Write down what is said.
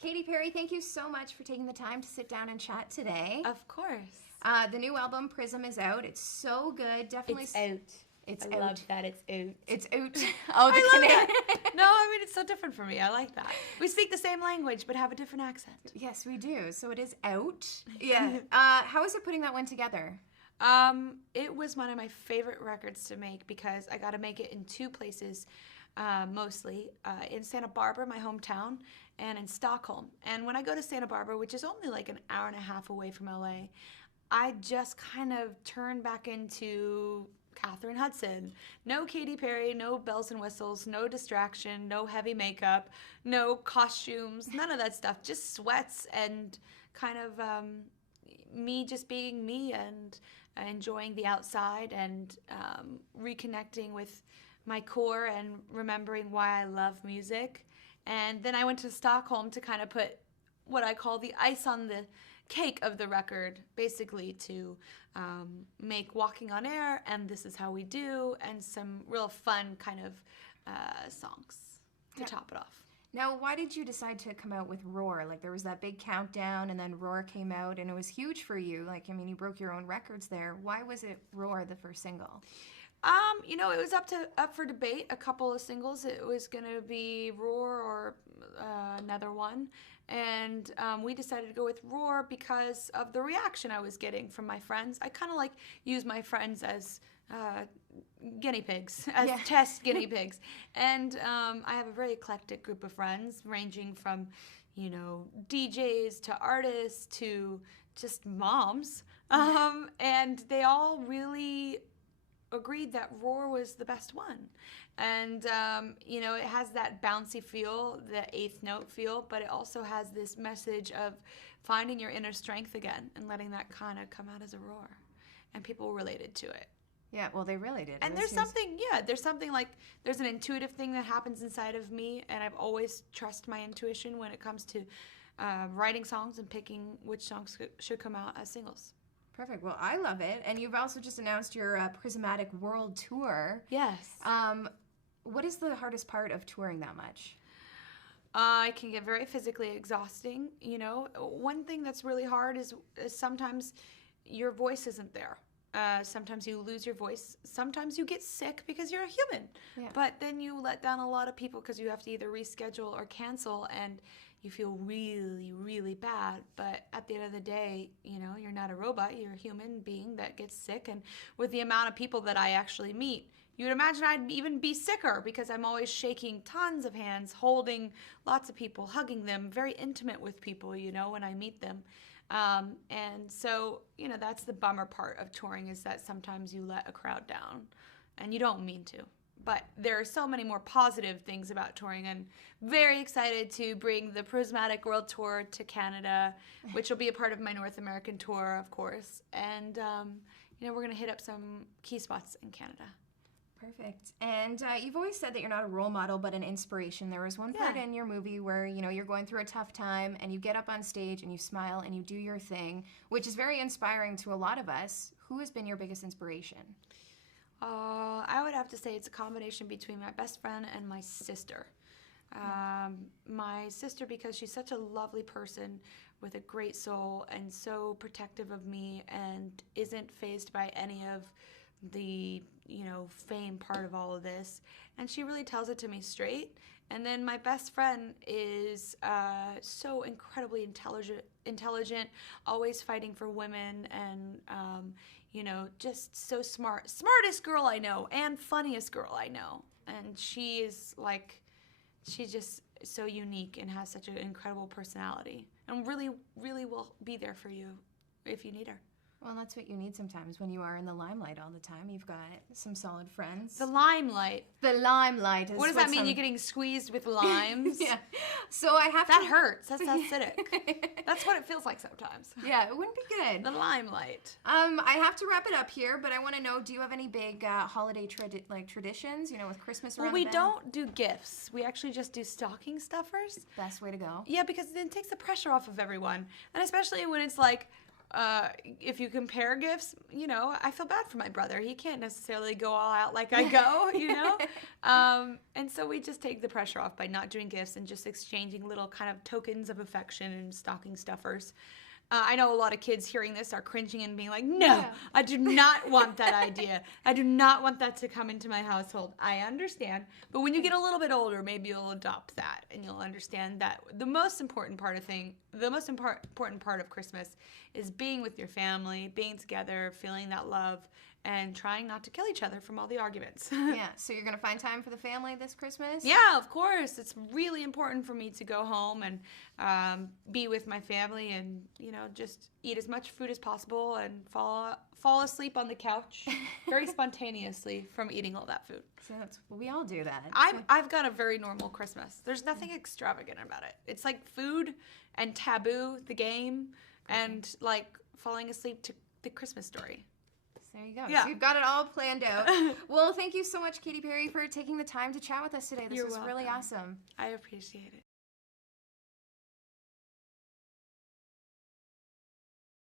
Katy Perry, thank you so much for taking the time to sit down and chat today. Of course. The new album, Prism, is out. It's so good. Definitely. It's out. It's I out. love that it's out. It's out. Oh, the I love Canadian. that. No, I mean, it's so different for me. I like that. We speak the same language, but have a different accent. Yes, we do. So it is out. Yeah. How is it putting that one together? It was one of my favorite records to make because I got to make it in two places, mostly in Santa Barbara, my hometown, and in Stockholm. And when I go to Santa Barbara, which is only like an hour and a half away from LA, I just kind of turn back into Catherine Hudson. No Katy Perry, no bells and whistles, no distraction, no heavy makeup, no costumes, none of that stuff. Just sweats and kind of me just being me and enjoying the outside and reconnecting with my core and remembering why I love music. And then I went to Stockholm to kind of put what I call the ice on the cake of the record, basically to make Walking on Air and This Is How We Do and some real fun kind of songs to top it off. Now, why did you decide to come out with Roar? Like, there was that big countdown, and then Roar came out, and it was huge for you. Like, I mean, you broke your own records there. Why was it Roar, the first single? You know, it was up for debate. A couple of singles. It was gonna be Roar or another one, and we decided to go with Roar because of the reaction I was getting from my friends. I kind of like use my friends as guinea pigs, as test guinea pigs, and I have a very eclectic group of friends, ranging from, you know, DJs to artists to just moms, and they all really agreed that Roar was the best one. And, you know, it has that bouncy feel, the eighth note feel, but it also has this message of finding your inner strength again and letting that kind of come out as a roar. And people related to it. Yeah, well, they really did. And there's something like, there's an intuitive thing that happens inside of me, and I've always trust my intuition when it comes to writing songs and picking which songs should come out as singles. Perfect. Well, I love it. And you've also just announced your Prismatic World Tour. Yes. What is the hardest part of touring that much? It can get very physically exhausting. You know, one thing that's really hard is sometimes your voice isn't there. Sometimes you lose your voice. Sometimes you get sick because you're a human. Yeah. But then you let down a lot of people because you have to either reschedule or cancel, and you feel really, really bad. But at the end of the day, you know, you're not a robot. You're a human being that gets sick. And with the amount of people that I actually meet, you would imagine I'd even be sicker because I'm always shaking tons of hands, holding lots of people, hugging them, very intimate with people, you know, when I meet them. And so, you know, that's the bummer part of touring, is that sometimes you let a crowd down, and you don't mean to. But there are so many more positive things about touring, and very excited to bring the Prismatic World Tour to Canada, which will be a part of my North American tour, of course. And, you know, we're going to hit up some key spots in Canada. Perfect. And you've always said that you're not a role model, but an inspiration. There was one part in your movie where, you know, you're going through a tough time and you get up on stage and you smile and you do your thing, which is very inspiring to a lot of us. Who has been your biggest inspiration? I would have to say it's a combination between my best friend and my sister. My sister, because she's such a lovely person with a great soul and so protective of me and isn't fazed by any of the, you know, fame part of all of this, and she really tells it to me straight. And then my best friend is so incredibly intelligent, always fighting for women, and you know, just so smartest girl I know and funniest girl I know. And she is like, she's just so unique and has such an incredible personality, and really, really will be there for you if you need her. Well, that's what you need sometimes when you are in the limelight all the time. You've got some solid friends. The limelight. The limelight. What does that mean? You're getting squeezed with limes? Yeah. So I have That hurts. That's acidic. That's what it feels like sometimes. Yeah, it wouldn't be good. The limelight. I have to wrap it up here, but I want to know, do you have any big holiday traditions, you know, with Christmas around Well, we don't do gifts. We actually just do stocking stuffers. Best way to go. Yeah, because it takes the pressure off of everyone. And especially when it's like, if you compare gifts, you know, I feel bad for my brother. He can't necessarily go all out like I go, you know? And so we just take the pressure off by not doing gifts and just exchanging little kind of tokens of affection and stocking stuffers. I know a lot of kids hearing this are cringing and being like, no, I do not want that idea. I do not want that to come into my household. I understand. But when you get a little bit older, maybe you'll adopt that and you'll understand that the most important part of Christmas is being with your family, being together, feeling that love, and trying not to kill each other from all the arguments. Yeah, so you're going to find time for the family this Christmas? Yeah, of course. It's really important for me to go home and be with my family and, you know, just eat as much food as possible and fall asleep on the couch very spontaneously from eating all that food. So we all do that. I've got a very normal Christmas. There's nothing extravagant about it. It's like food and Taboo, the game, and like falling asleep to the Christmas Story. There you go. Yeah. So you've got it all planned out. Well, thank you so much, Katy Perry, for taking the time to chat with us today. This was really awesome. I appreciate it.